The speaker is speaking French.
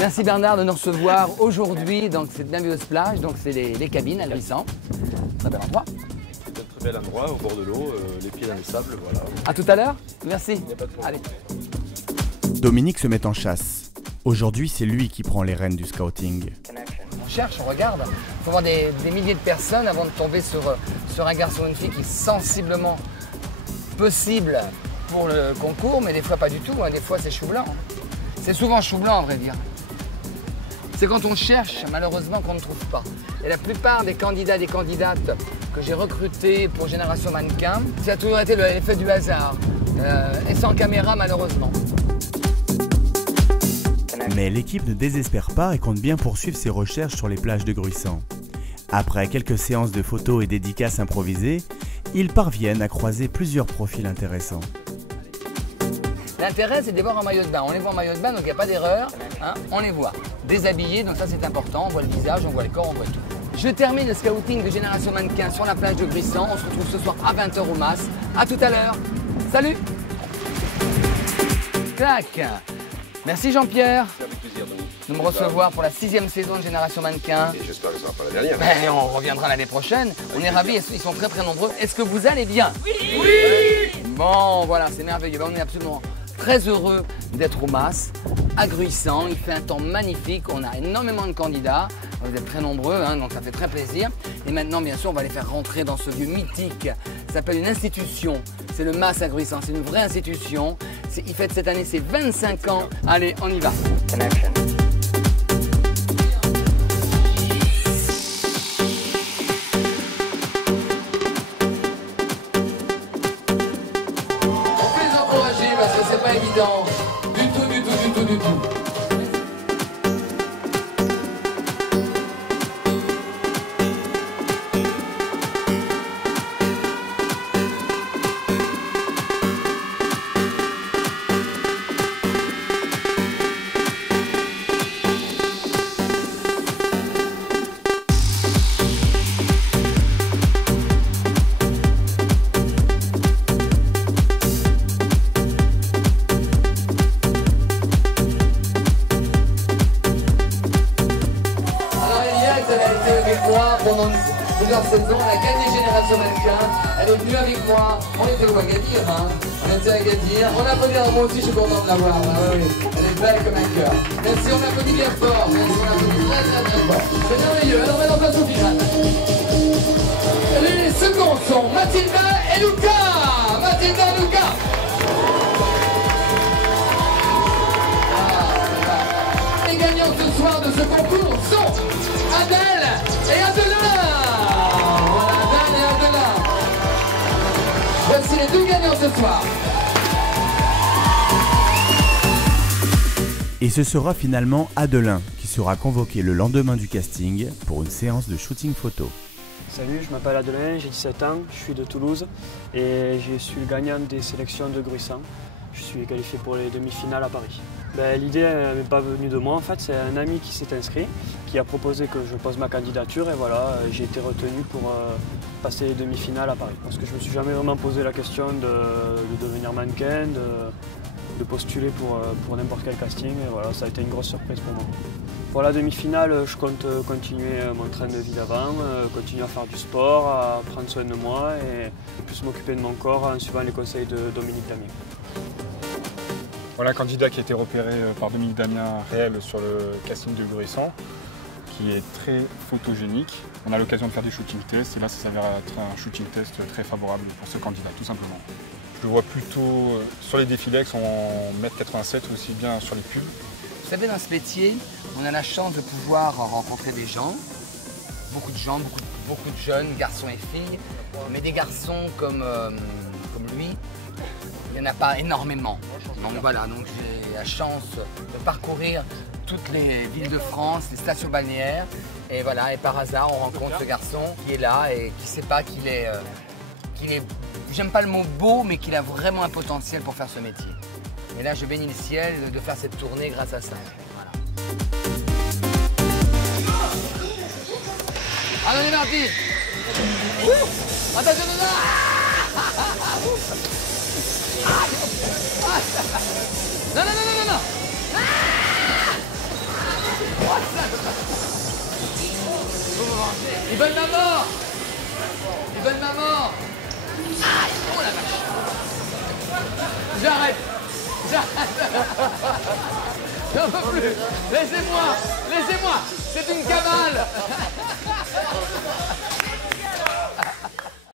Merci Bernard de nous recevoir aujourd'hui dans cette merveilleuse plage. Donc c'est les cabines à Gruissan. Très bel endroit. C'est un très bel endroit au bord de l'eau, les pieds dans le sable, voilà. À tout à l'heure. Merci. Il n'y a pas de problème. Allez. Dominique se met en chasse. Aujourd'hui, c'est lui qui prend les rênes du scouting. On cherche, on regarde. Il faut voir des milliers de personnes avant de tomber sur un garçon ou une fille qui est sensiblement possible pour le concours, mais des fois pas du tout. Des fois c'est chou blanc. C'est souvent chou blanc, à vrai dire. C'est quand on cherche, malheureusement, qu'on ne trouve pas. Et la plupart des candidats et des candidates que j'ai recrutés pour Génération Mannequin, ça a toujours été l'effet du hasard. Et sans caméra, malheureusement. Mais l'équipe ne désespère pas et compte bien poursuivre ses recherches sur les plages de Gruissan. Après quelques séances de photos et dédicaces improvisées, ils parviennent à croiser plusieurs profils intéressants. L'intérêt, c'est de les voir en maillot de bain. On les voit en maillot de bain, donc il n'y a pas d'erreur. On les voit déshabillés, donc ça c'est important. On voit le visage, on voit le corps, on voit tout. Je termine le scouting de Génération Mannequin sur la plage de Gruissan. On se retrouve ce soir à 20 h au MAS. A tout à l'heure. Salut. Clac. Merci Jean-Pierre de me recevoir pour la 6e saison de Génération Mannequin. Et j'espère que ce ne sera pas la dernière. Ben, on reviendra l'année prochaine. On est ravis, ils sont très très nombreux. Est-ce que vous allez bien? Oui. Bon, voilà, c'est merveilleux. Ben, on est absolument très heureux d'être au MAS, à Gruissan. Il fait un temps magnifique. On a énormément de candidats. Vous êtes très nombreux, donc ça fait très plaisir. Et maintenant, bien sûr, on va les faire rentrer dans ce lieu mythique. Ça s'appelle une institution. C'est le MAS à Gruissan. C'est une vraie institution. Il fête cette année ses 25 ans. Allez, on y va. Connection. On peut les encourager parce que c'est pas évident. Du tout, du tout, du tout, du tout. Pendant plusieurs saisons, elle a gagné Génération Mannequin, elle est venue avec moi, on était au Agadir, on était à Agadir, on applaudit, moi aussi je suis content de la voir, oui. Elle est belle comme un cœur. Merci, on applaudit bien fort, merci, on applaudit très très très fort. C'est merveilleux, alors maintenant passe au final. Les seconds sont Mathilda et Luca. Mathilda et Luca. Les gagnants ce soir de ce concours sont Adèle et Adelin. Voilà, Adèle et Adelin. Voici les deux gagnants ce soir. Et ce sera finalement Adelin qui sera convoqué le lendemain du casting pour une séance de shooting photo. Salut, je m'appelle Adelin, j'ai 17 ans, je suis de Toulouse et je suis le gagnant des sélections de Gruissan. Je suis qualifié pour les demi-finales à Paris. L'idée n'est pas venue de moi en fait, c'est un ami qui s'est inscrit, qui a proposé que je pose ma candidature et voilà, j'ai été retenu pour passer les demi-finales à Paris. Parce que je ne me suis jamais vraiment posé la question de devenir mannequin, de postuler pour n'importe quel casting et voilà, ça a été une grosse surprise pour moi. Pour la demi-finale, je compte continuer mon train de vie d'avant, continuer à faire du sport, à prendre soin de moi et plus m'occuper de mon corps en suivant les conseils de Dominique Damien. Voilà un candidat qui a été repéré par Dominique Damien réel sur le casting de Gruissan, qui est très photogénique. On a l'occasion de faire des shooting tests et là ça s'avère être un shooting test très favorable pour ce candidat, tout simplement. Je le vois plutôt sur les défilés qui sont en 1,87 m, aussi bien sur les pubs. Vous savez, dans ce métier, on a la chance de pouvoir rencontrer des gens, beaucoup de jeunes, garçons et filles, mais des garçons comme lui, il n'y en a pas énormément. Donc voilà, donc j'ai la chance de parcourir toutes les villes de France, les stations balnéaires, et voilà, et par hasard on rencontre ce garçon qui est là et qui ne sait pas qu'il est, j'aime pas le mot beau, mais qu'il a vraiment un potentiel pour faire ce métier. Et là, je bénis le ciel de faire cette tournée grâce à ça. Voilà. Allez, on est parti. Attention, non, non, non, non, non, non. Ils veulent ma mort. Ils veulent ma mort. Aïe, oh la vache. J'arrête. J'en peux plus. Laissez-moi. Laissez-moi. C'est une cabale.